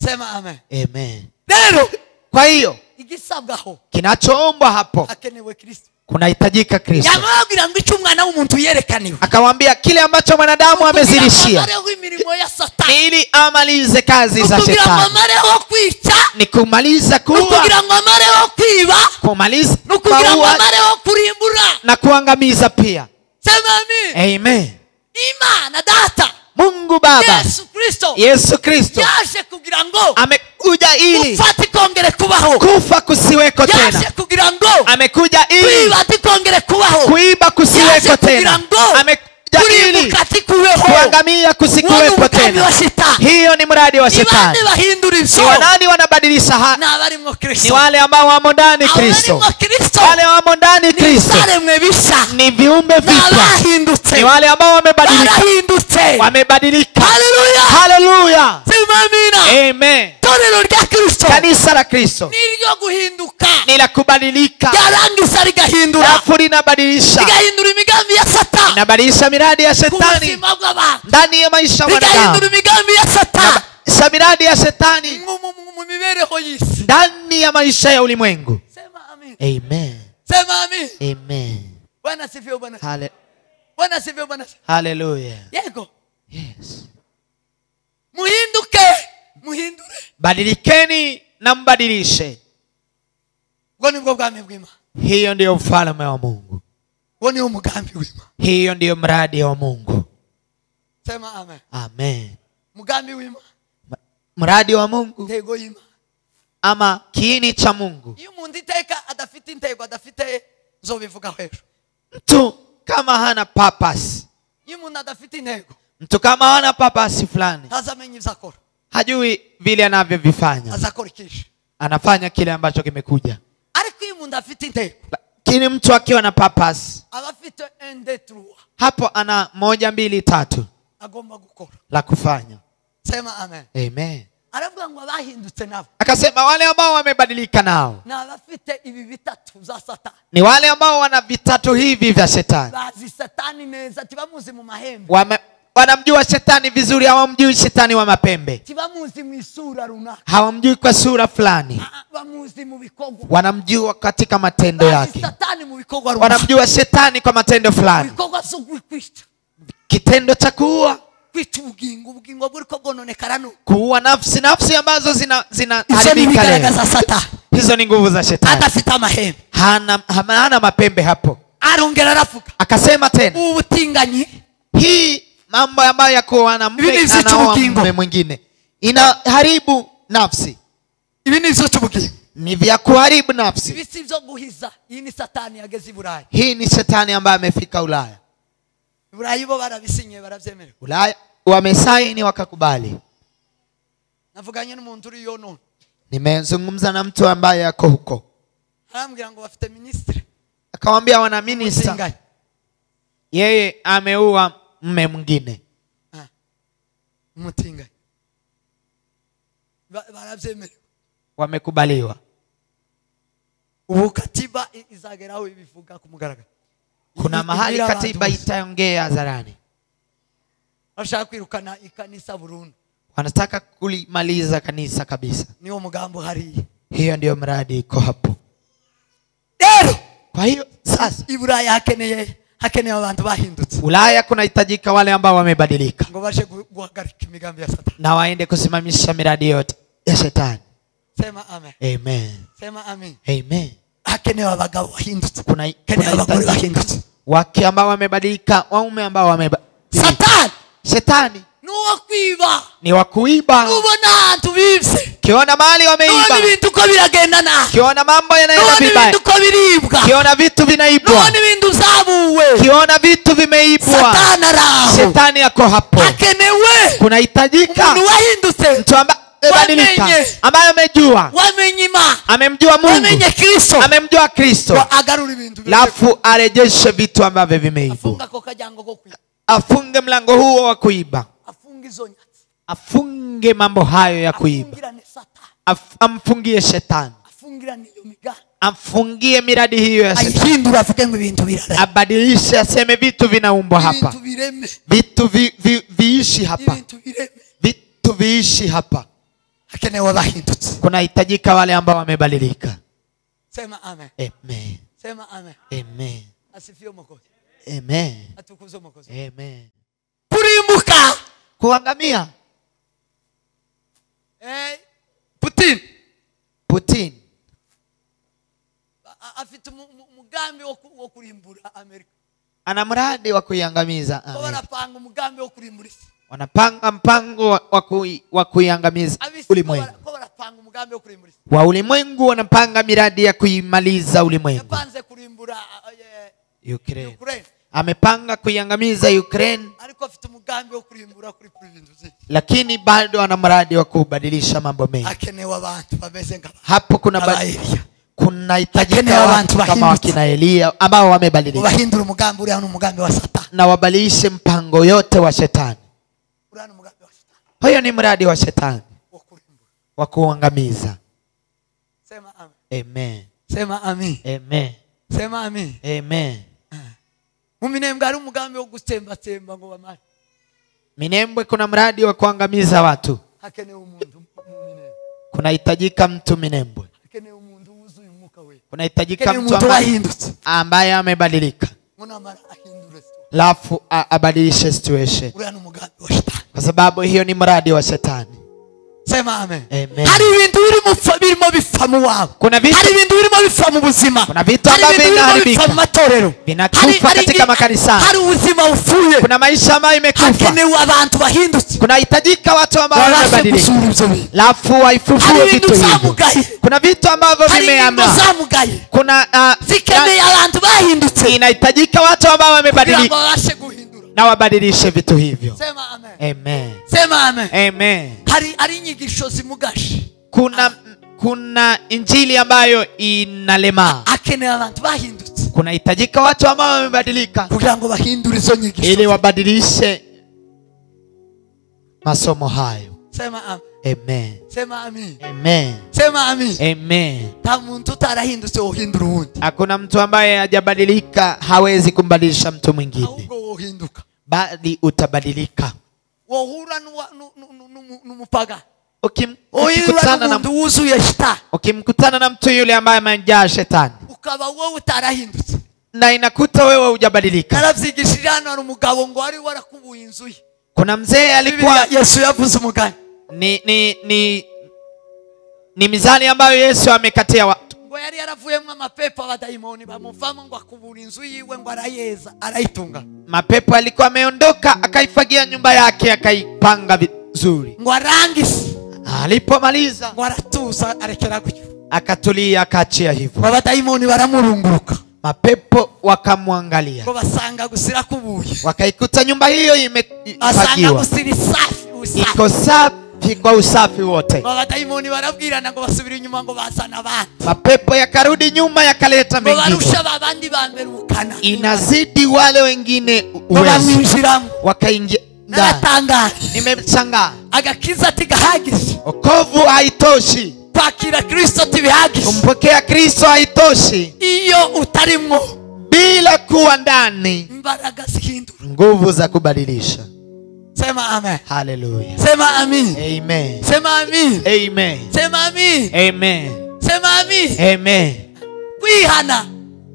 Sema amen. Amen. Lero kwa hiyo igisabwaho kinachoombwa hapo akenewe Kristo. Kunahitajika Kristo. Yamabwira ngo icyo umwana w'umuntu yerekaniwe. Akamwambia kile ambacho mwanadamu amezirishia ni ili amalize kazi za shetani. Ni kumaliza kuua, kumaliza kuua na kuangamiza pia. Amen. Imana data, Mungu Baba, Yesu Kristo amekuja ili kufa kusiweko tena. Amekuja ili kuiba kusiweko tena. Amekuja ili kuangamia kusikuwepo tena. Hiyo ni mradi wa shetani. Ni wanani wanabadilisha haya? Ni wale ambao wamo ndani Kristo. Wale wamo ndani Kristo ni viumbe vipya. Ni wale ambao wamebadilika. Wamebadilika. Haleluya. Amen. Kanisa la Kristo ni la kubadilika. Alafu linabadilisha. Inabadilisha miradi ya shetani ndani ya maisha ya wanadamu. Inabadilisha miradi ya shetani ndani ya maisha ya ulimwengu. Amen. Amen. Hallelujah. Yes. Muhindure. Badilikeni na mbadilishe. Hiyo ndio ufalme wa Mungu. Hiyo ndio mradi wa Mungu. Sema amen. Amen. Mradi wa Mungu ama kiini cha Mungu. Mtu kama hana purpose, mtu kama hana purpose fulani, hajui vile anavyovifanya. Anafanya kile ambacho kimekuja. Lakini mtu akiwa na purpose, hapo ana 1 2 3 la kufanya. Sema amen. Amen. Akasema wale ambao wamebadilika nao ni wale ambao wana vitatu hivi vya shetani. Wanamjua shetani vizuri, hawamjui shetani wa mapembe. Hawamjui kwa sura fulani. Wanamjua katika matendo yake. Wanamjua shetani kwa matendo fulani. Kitendo cha kuua, kuua nafsi ambazo zinaharibika leo. Hizo ni nguvu za shetani. Hana mapembe hapo. Akasema tena, hii mambo ambayo yako mume mwingine inaharibu nafsi. Ni vya kuharibu nafsi. Hii ni shetani ambaye amefika Ulaya. Ulaya wamesaini wakakubali. Nimezungumza na mtu ambaye yako huko. Akamwambia wana minister. Yeye ameua mume mwingine. Wamekubaliwa. Kuna mahali katiba itaongea hadharani. Wanataka kulimaliza kanisa kabisa. Hiyo ndio mradi iko hapo. Kwa hiyo sasa Ulaya kunahitajika wale ambao wamebadilika na waende kusimamisha miradi yote ya shetani. Sema amen. Amen. Sema amen. Amen. Kuna wake ambao wamebadilika, waume ambao wamebadilika. Shetani ni wa kuiba. Kiona mali wameiba. Kiona mambo yanaenda vibaya. Kiona vitu vinaibwa. Kiona vitu vimeibwa. Shetani yako hapo. Kunahitajika mtu amebadilika, ambaye amemjua Mungu, amemjua Kristo, alafu arejeshe vitu ambavyo vimeibwa. Afunge mlango huo wa kuiba. afunge mambo hayo ya kuiba, afungirane Satani, amfungie shetani, afungirane iyo migambi, amfungie miradi hiyo ya shetani, ayihindura avuge ngo ibintu birarema, abadilishe, aseme vitu vinaumbwa hapa, ibintu bireme, vitu viishi hapa, ibintu bireme. vitu viishi hapa. Hakenewe abahindutse. Kunahitajika wale ambao wamebadilika. Sema amen. Amen. Sema amen. Amen. Asifiwe Mwokozi. Amen. Atukuzwe Mwokozi. Amen. Kurimbuka. Kuangamia. Putin afite umugambi wo kurimbura Amerika. Ana mradi wa kuiangamiza Amerika. Wanapanga umugambi wo kurimbura isi. Wanapanga mpango wa kuiangamiza ulimwengu. Wanapanga umugambi wo kurimbura isi. Wa ulimwengu wanapanga miradi ya kuimaliza ulimwengu. Yapanze kurimbura Ukraine. Amepanga kuiangamiza Ukraine. Ariko afite umugambi wo kurimbura kuri province. Lakini bado ana mradi wa kubadilisha mambo mengi. Hakenewe abantu bameze nk'aba. Hapo kunahitajika watu kama wakina Elia ambao wamebadilika. Wahindura umugambi uri hano umugambi wa Satani. Na wabadilishe mpango yote wa shetani. Uri hano umugambi wa Satani. Huyo ni mradi wa shetani wa kuangamiza. Sema amen. Amen. Sema amen. Amen. Sema amen. Amen. Muminembwe ari umugambi wo gutemba ngo bamare. Minembwe kuna mradi wa kuangamiza watu. Hakenewe umuntu muminembwe. Kunahitajika mtu Minembwe. Hakenewe umuntu wuzuye umwuka we. Kunahitajika mtu ambaye amebadilika. Lafu abadilishe situation. Uri hano umugambi wa Shetani. Kwa sababu hiyo ni mradi wa shetani. Sema amen. Amen. Hari ibintu birimo bifa mu wabo. Hari ibintu birimo bifa mu buzima. Kuna vitu ambavyo vinaharibika. Mu matorero. Vinakufa katika makanisa. Hari ubuzima ufuye. Kuna maisha ambayo imekufa. Hakenewe abantu bahindutse. Kunahitajika watu ambao wamebadilika. Lafu waifufue vitu hivyo. Kuna vitu ambavyo vimeama. Kuna zikeneye abantu bahindutse. Inahitajika watu ambao wamebadilika. Na wabadilishe vitu hivyo. Sema amen. Amen. Sema amen. Amen. Hari inyigisho zimugashe. Kuna injili ambayo inalema. Akeneye abantu bahindutse. Kunahitajika watu ambao wamebadilika. Kugira ngo bahindure izo nyigisho. Ili wabadilishe masomo hayo. Sema amen. Amen. Sema amen. Amen. Sema amen. Amen. Ta muntu utarahindutse uhindura uwundi. Hakuna mtu ambaye hajabadilika hawezi kumbadilisha mtu mwingine. Ahubwo uhinduka. Bali utabadilika. Wohura n'umupaga. Ukimkutana na mtu yule ambaye amejaa shetani. Ukaba wewe utarahindutse. Na inakuta wewe hujabadilika. Naravyigishije hano ari umugabo ngo ari warakubuye inzu ye. Kuna mzee alikuwa Yesu yavuze umugani. Ni mizani ambayo Yesu amekatia watu. Ngo yari yaravuyemwe amapepo abadayimoni bamuvamo ngo akubura inzu yiwe ngo arayeza arayitunga. Mapepo alikuwa ameondoka akaifagia nyumba yake akaipanga vizuri. Ngo arangise. Alipomaliza ngo aratuza arekera gutyo. Akatulia akaachia hivyo. Abadayimoni baramurunguruka. Mapepo wakamwangalia. Ngo basanga gusira kubuye. Wakaikuta nyumba hiyo imefagiwa. Gusira safi. Iko safi kwa usafi wote. Abadayimoni barabwirana ngo basubira inyuma ngo basana abandi. Mapepo yakarudi nyuma yakaleta mengine. Barusha babandi bamberukana. Inazidi wale wengine uwezo. Wakaingia. Natanga. Nimemshangaa. Agakiza ati gahagije. Wokovu haitoshi. Kwakira Kristo tibihagije. Kumpokea Kristo haitoshi. Iyo utarimwo. Bila kuwa ndani. Mbaraga zihindura. Nguvu za kubadilisha. Sema amen. Hallelujah. Sema amen. Amen. Sema amen. Amen. Sema amen. Amen. Sema amen. Amen. Kwihana.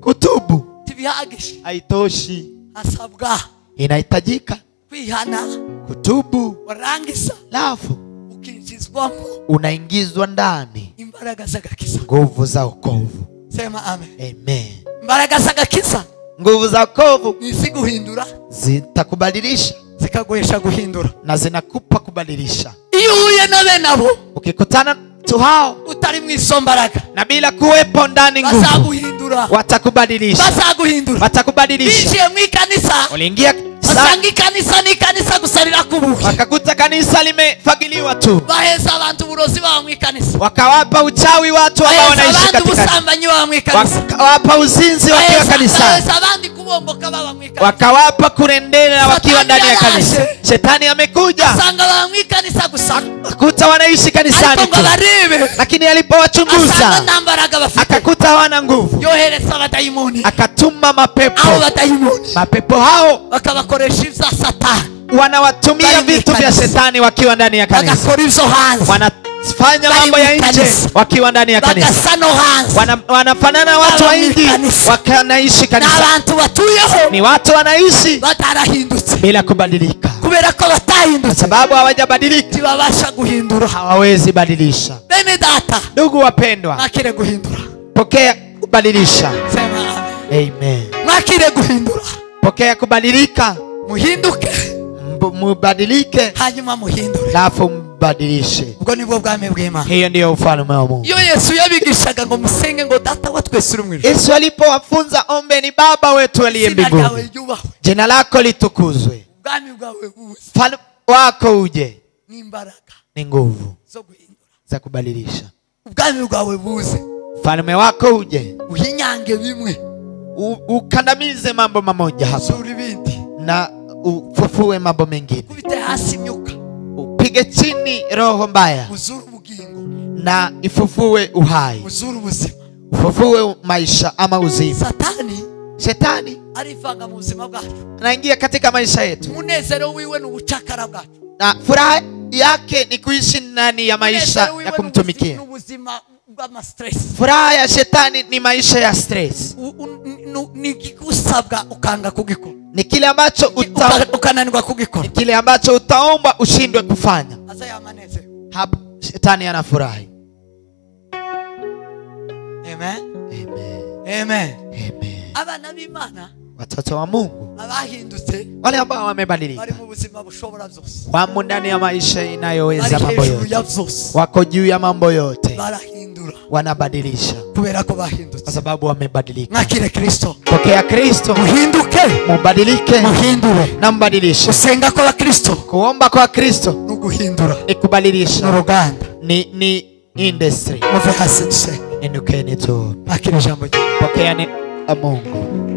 Kutubu. Tibihagije. Haitoshi. Asabwa. Inahitajika. Kwihana. Kutubu. Warangisa. Lafu. Ukinjizwamo. Unaingizwa ndani. Imbaraga z'agakiza. Nguvu za wokovu. Sema amen. Amen. Imbaraga z'agakiza. Nguvu za wokovu. Nisi guhindura. Zitakubadilisha. Zikaguhesha guhindura. Na zinakupa kubadilisha. Iyo uhuye na benabo. Ukikutana tu hao. Utari mwisombaraga. Na bila kuwepo ndani nguvu. Bazaguhindura. Watakubadilisha. Bazaguhindura. Watakubadilisha. Bishiye mwikanisa. Uliingia basanga ikanisa n'ikanisa gusarira kubuye wakakuta kanisa limefagiliwa tu, baheza abantu uburozi baba mu ikanisa wakawapa uchawi watu ambao wanaishi katika kanisa, ubusambanyi baba mu ikanisa, wakawapa uzinzi wakiwa kanisani, abandi kubomboka baba mu ikanisa, wakawapa kurendera wakiwa ndani ya kanisa. Shetani amekuja, basanga baba mu ikanisa gusa, akakuta wanaishi kanisani tu, lakini alipowachunguza akakuta hawana nguvu, yohereza abadayimoni, akatuma mapepo. abo badayimoni Mapepo hao bakabakoresha ibya Satani, wanawatumia vitu vya Shetani wakiwa ndani ya kanisa, bagakora ibyo hanze, wanafanya mambo ya nje wakiwa ndani ya kanisa, bagasano hanze, wanafanana watu wa nje wakanaishi kanisa, n'abantu batuyeho ni watu wanaishi batarahindutse bila kubadilika, kubera ko batahindutse, sababu hawajabadilika, tibabasha guhindura, hawawezi badilisha. bene data, Ndugu wapendwa, mwakire guhindura, pokea kubadilisha. sema Amen. mwakire guhindura, Pokea kubadilika, muhinduke, mubadilike, hanyuma muhindure, alafu mbadilishe. ubwo nibwo bwami bw'Imana. Hiyo ndio ufalme wa Mungu. Iyo Yesu yabigishaga ngo musenge ngo data wa twese uri mu ijuru, Yesu alipowafunza ombeni Baba wetu aliye izina ryawe mbinguni, ryubahwe, jina lako litukuzwe, ubwami bwawe buze, ufalme wako uje, n'imbaraga ni nguvu zo guhindura, za kubadilisha. ubwami bwawe buze, Ufalme wako uje, uhinyange bimwe, ukandamize mambo mamoja hapa usura ibindi, na ufufue mambo mengine, kubite hasi imyuka, upige chini roho mbaya uzure ubugingo, na ifufue uhai, uzure ubuzima. ufufue maisha ama uzima. Satani Shetani arivanga mu buzima bwacu, anaingia katika maisha yetu, umunezero wiwe ni ubucakara bwacu, na furaha yake ni kuishi ndani ya maisha ya kumtumikia. ubuzima bw'ama stress, Furaha ya shetani ni maisha ya stress, ni kigusabwa ukanga kugikora, ni kile ambacho ukananirwa kugikora, kile ambacho utaomba ushindwe kufanya. asa ya manezero. Hapo shetani anafurahi. Amen, Amen. amen. Amen. Abana b'Imana Watoto wa Mungu, abahindutse wale ambao wamebadilika, bari mu buzima bushobora byose, wamo ndani ya maisha inayoweza bari mambo hejuru ya yote, byose, wako juu ya mambo yote, barahindura wanabadilisha kubera ko kwa bahindutse. sababu wamebadilika. Mwakire Kristo, Pokea Kristo, muhinduke, mubadilike muhindure. na mbadilishe. Gusenga kwa Kristo Kuomba kwa Kristo nuguhindura, ni kubadilisha, n'uruganda ni industry. muve hasi dusenge. Indukeni tu, Mwakire ijambo rye. pokea ni Mungu.